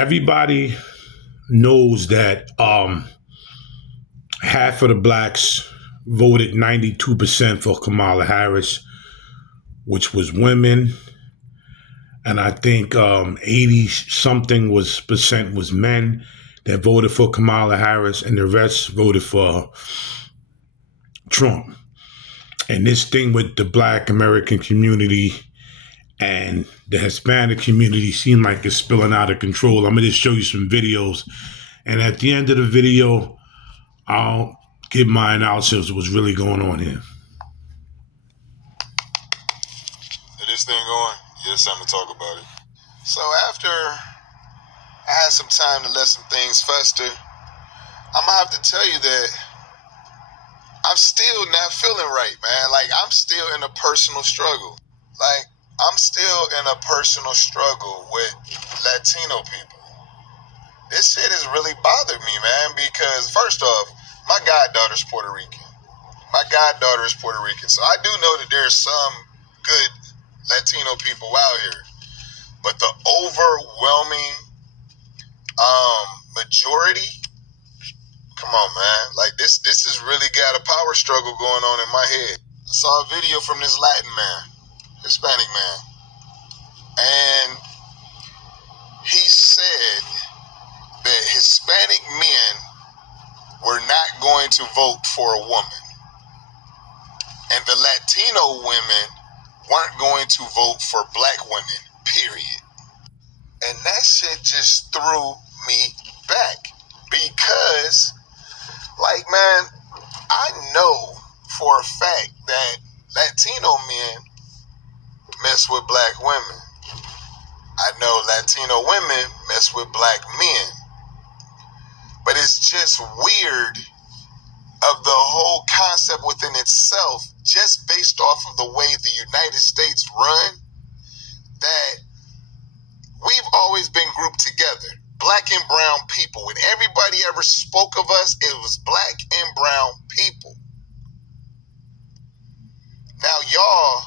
everybody knows that half of the blacks voted 92% for Kamala Harris, which was women, and I think 80 something was percent was men that voted for Kamala Harris, and the rest voted for Trump. And this thing with the Black American community and the Hispanic community seemed like it's spilling out of control. I'm gonna just show you some videos, and at the end of the video, I'll give my analysis of what's really going on here. This thing going? Yeah, it's time to talk about it. So after I had some time to let some things fester, I'm gonna have to tell you that I'm still not feeling right, man. Like, I'm still in a personal struggle. Like, I'm still in a personal struggle with Latino people. This shit has really bothered me, man, because first off, my goddaughter's Puerto Rican. So I do know that there's some good Latino people out here. But the overwhelming majority, come on, man. Like, this has really got a power struggle going on in my head. I saw a video from this Latin man, Hispanic man, and he said that Hispanic men were not going to vote for a woman, and the Latino women weren't going to vote for black women, period. And that shit just threw me back because, like, man, I know for a fact that Latino men mess with black women. I know Latino women mess with black men. But it's just weird of the whole concept within itself, just based off of the way the United States run, that we've always been grouped together. Black and brown people. When everybody ever spoke of us, it was black and brown people. Now y'all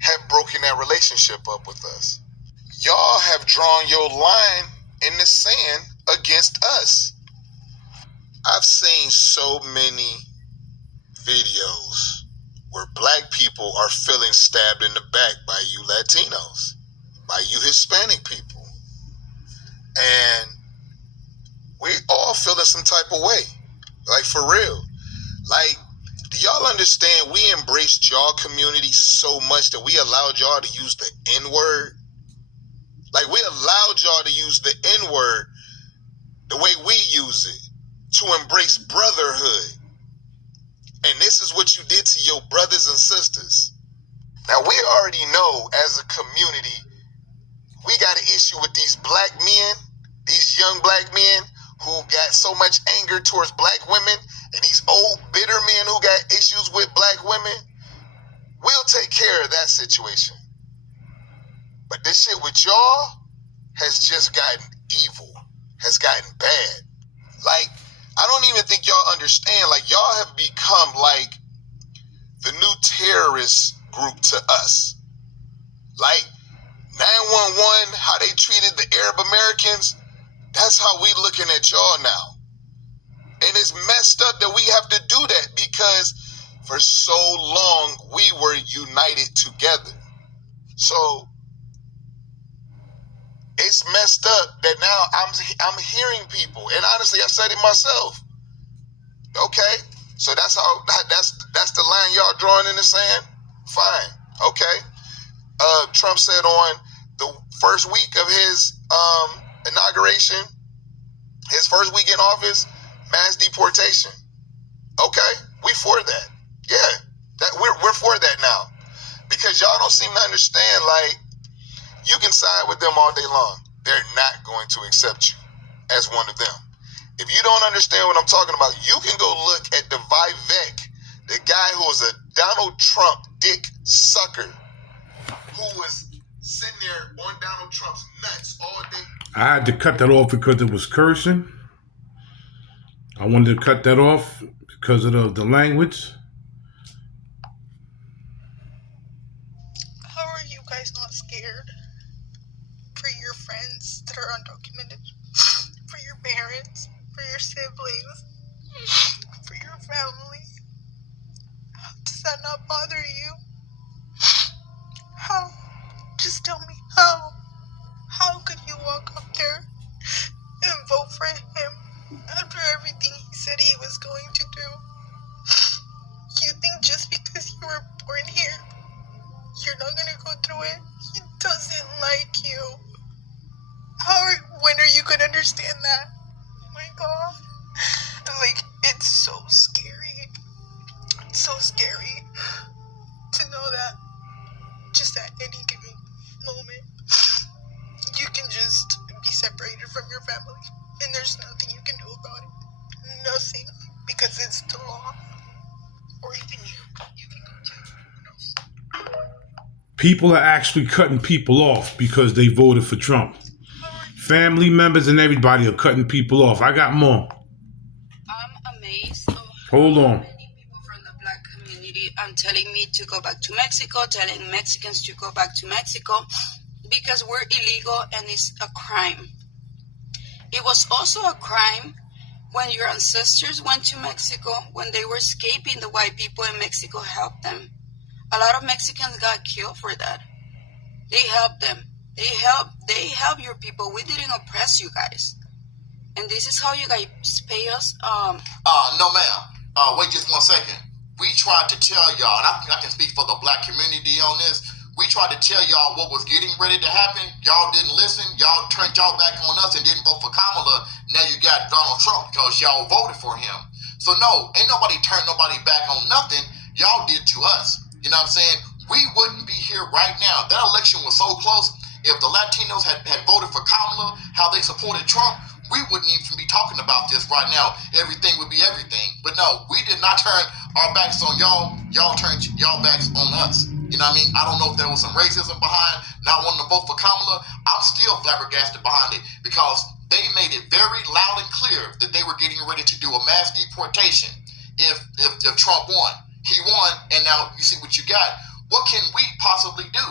have broken that relationship up with us. Y'all have drawn your line in the sand against us. I've seen so many videos where black people are feeling stabbed in the back by you Latinos, by you Hispanic people. And we all feeling some type of way. Like, for real. Like, do y'all understand we embraced y'all community so much that we allowed y'all to use the N-word? Like, we allowed y'all to use the N-word the way we use it, to embrace brotherhood. And this is what you did to your brothers and sisters. Now, we already know as a community, we got an issue with these black men, these young black men who got so much anger towards black women, and these old bitter men who got issues with black women. We'll take care of that situation. But this shit with y'all has just gotten evil, has gotten bad. Like, I don't even think y'all understand. Like, y'all have become like the new terrorist group to us. Like, 911, how they treated the Arab Americans, that's how we looking at y'all now. And it's messed up that we have to do that because for so long we were united together. So it's messed up that now I'm hearing people, and honestly, I said it myself. Okay, so that's the line y'all drawing in the sand. Fine, okay. Trump said on the first week of his inauguration, his first week in office, mass deportation. Okay, we for that. Yeah, that we're for that now, because y'all don't seem to understand. Like, you can side with them all day long. They're not going to accept you as one of them. If you don't understand what I'm talking about, you can go look at the Vivek, the guy who was a Donald Trump dick sucker, who was sitting there on Donald Trump's nuts all day. I had to cut that off because it was cursing. I wanted to cut that off because of the language. How are you guys not scared for your friends that are undocumented? parents, for your siblings, for your family. How does that not bother you? How? Just tell me how. How could you walk up there and vote for him after everything he said he was going to do? You think just because you were born here, you're not gonna go through it? He doesn't like you. When are you gonna understand that? Oh my God. Like, it's so scary. It's so scary to know that just at any given moment, you can just be separated from your family. And there's nothing you can do about it. Nothing. Because it's the law. Or even you. You can go to someone else. People are actually cutting people off because they voted for Trump. Family members and everybody are cutting people off. I got more. I'm amazed of Hold how on. many people from the black community are telling me to go back to Mexico, telling Mexicans to go back to Mexico because we're illegal and it's a crime. It was also a crime when your ancestors went to Mexico, when they were escaping the white people and Mexico helped them. A lot of Mexicans got killed for that. They helped them. They help your people. We didn't oppress you guys. And this is how you guys pay us? No, ma'am. Wait just 1 second. We tried to tell y'all, and I think I can speak for the black community on this. We tried to tell y'all what was getting ready to happen. Y'all didn't listen. Y'all turned y'all back on us and didn't vote for Kamala. Now you got Donald Trump because y'all voted for him. So no, ain't nobody turned nobody back on nothing y'all did to us. You know what I'm saying? We wouldn't be here right now. That election was so close. If the Latinos had voted for Kamala, how they supported Trump, we wouldn't even be talking about this right now. Everything would be everything. But no, we did not turn our backs on y'all. Y'all turned y'all backs on us. You know what I mean? I don't know if there was some racism behind not wanting to vote for Kamala. I'm still flabbergasted behind it because they made it very loud and clear that they were getting ready to do a mass deportation if Trump won. He won, and now you see what you got. What can we possibly do?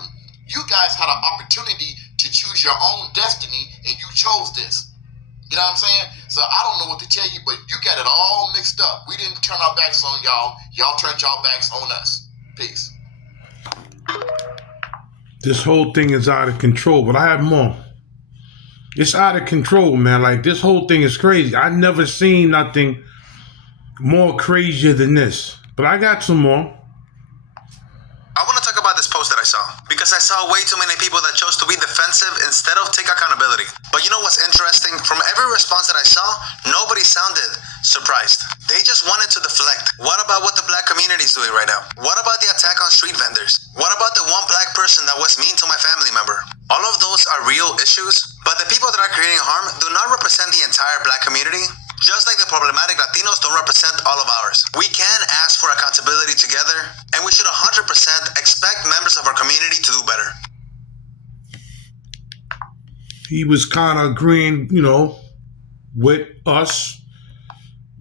You guys had an opportunity to choose your own destiny, and you chose this. You know what I'm saying? So I don't know what to tell you, but you got it all mixed up. We didn't turn our backs on y'all. Y'all turned y'all backs on us. Peace. This whole thing is out of control, but I have more. It's out of control, man. Like, this whole thing is crazy. I never seen nothing more crazier than this. But I got some more. I want to talk about this post that I saw because I saw way too many people that chose to be defensive instead of take accountability. But you know what's interesting? From every response that I saw, nobody sounded surprised. They just wanted to deflect. What about what the black community is doing right now? What about the attack on street vendors? What about the one black person that was mean to my family member? All of those are real issues, but the people that are creating harm do not represent the entire black community. Just like the problematic Latinos don't represent all of ours. We can ask for accountability together, and we should 100% expect members of our community to do better. He was kind of agreeing, with us.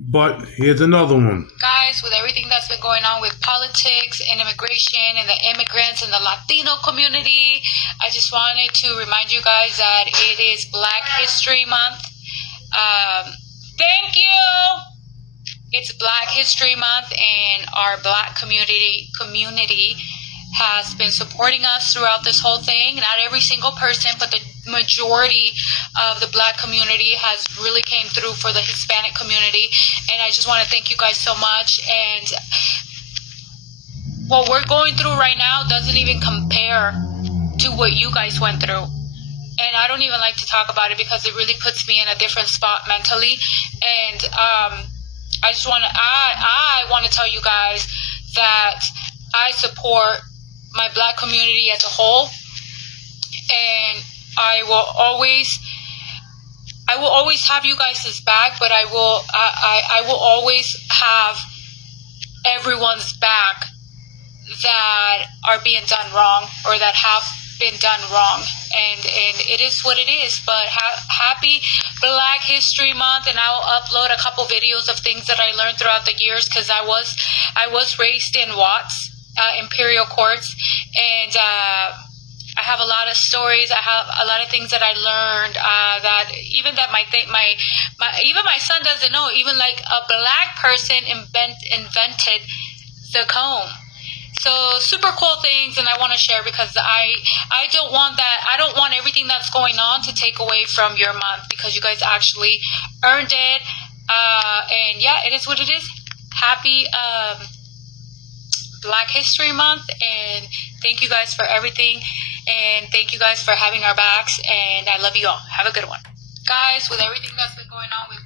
But here's another one. Guys, with everything that's been going on with politics and immigration and the immigrants and the Latino community, I just wanted to remind you guys that it is Black History Month. Thank you. It's Black History Month, and our black community has been supporting us throughout this whole thing. Not every single person, but the majority of the black community has really came through for the Hispanic community. And I just want to thank you guys so much. And what we're going through right now doesn't even compare to what you guys went through. And I don't even like to talk about it because it really puts me in a different spot mentally. And I want to tell you guys that I support my black community as a whole, and I will always have you guys' back, but I will always have everyone's back that are being done wrong or that have been done wrong, and it is what it is. But happy Black History Month, and I'll upload a couple videos of things that I learned throughout the years, because I was raised in Watts, Imperial Courts, and I have a lot of stories. I have a lot of things that I learned that even that even my son doesn't know. Even like a black person invented the comb. So super cool things, and I want to share because I don't want that. I don't want everything that's going on to take away from your month, because you guys actually earned it. And yeah, it is what it is. Happy Black History Month, and thank you guys for everything, and thank you guys for having our backs, and I love you all. Have a good one, guys. With everything that's been going on with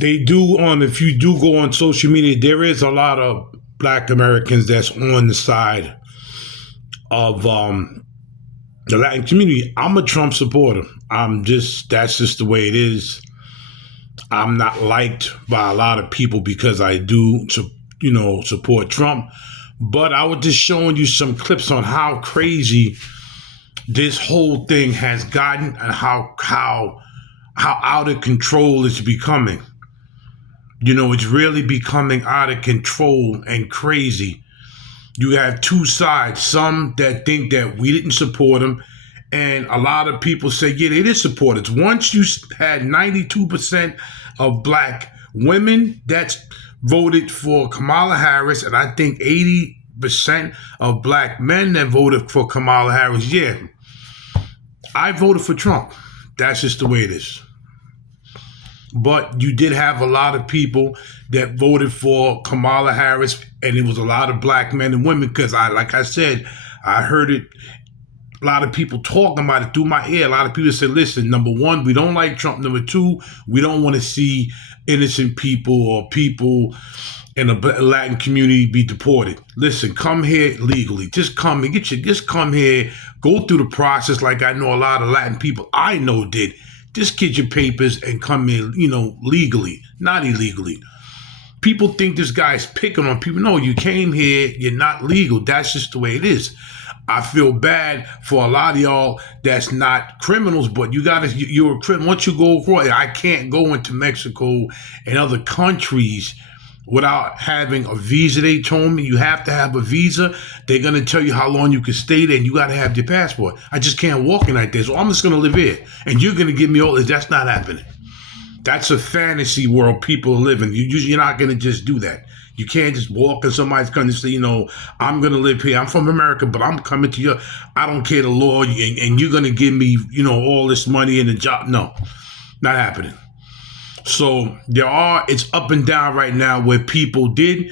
They do, if you do go on social media, there is a lot of Black Americans that's on the side of the Latin community. I'm a Trump supporter. That's just the way it is. I'm not liked by a lot of people because I do, support Trump. But I was just showing you some clips on how crazy this whole thing has gotten and how out of control it's becoming. It's really becoming out of control and crazy. You have two sides, some that think that we didn't support them, and a lot of people say, yeah, they did support us. Once you had 92% of Black women that voted for Kamala Harris, and I think 80% of Black men that voted for Kamala Harris, yeah, I voted for Trump. That's just the way it is. But you did have a lot of people that voted for Kamala Harris, and it was a lot of Black men and women, because like I said, I heard it, a lot of people talking about it through my ear. A lot of people said, listen, number one, we don't like Trump. Number two, we don't want to see innocent people or people in the Latin community be deported. Listen, come here legally. Just come and just come here, go through the process like I know a lot of Latin people I know did. Just get your papers and come in, legally, not illegally. People think this guy's picking on people. No, you came here, you're not legal. That's just the way it is. I feel bad for a lot of y'all that's not criminals, but you're a criminal. Once you go across, I can't go into Mexico and other countries without having a visa. They told me you have to have a visa. They're going to tell you how long you can stay there, and you got to have your passport. I just can't walk in like this. So I'm just going to live here, and you're going to give me all this. That's not happening. That's a fantasy world people are living. You're not going to just do that. You can't just walk in somebody's country and say, I'm going to live here. I'm from America, but I'm coming to you. I don't care the law, and you're going to give me, all this money and a job. No, not happening. So it's up and down right now where people did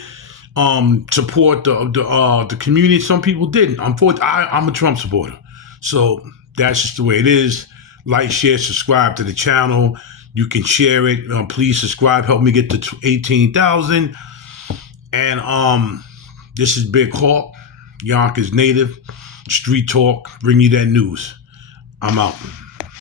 support the community. Some people didn't. I'm a Trump supporter. So that's just the way it is. Like, share, subscribe to the channel. You can share it. Please subscribe. Help me get to 18,000. And this is Big Hawk, Yonkers native, street talk. Bring you that news. I'm out.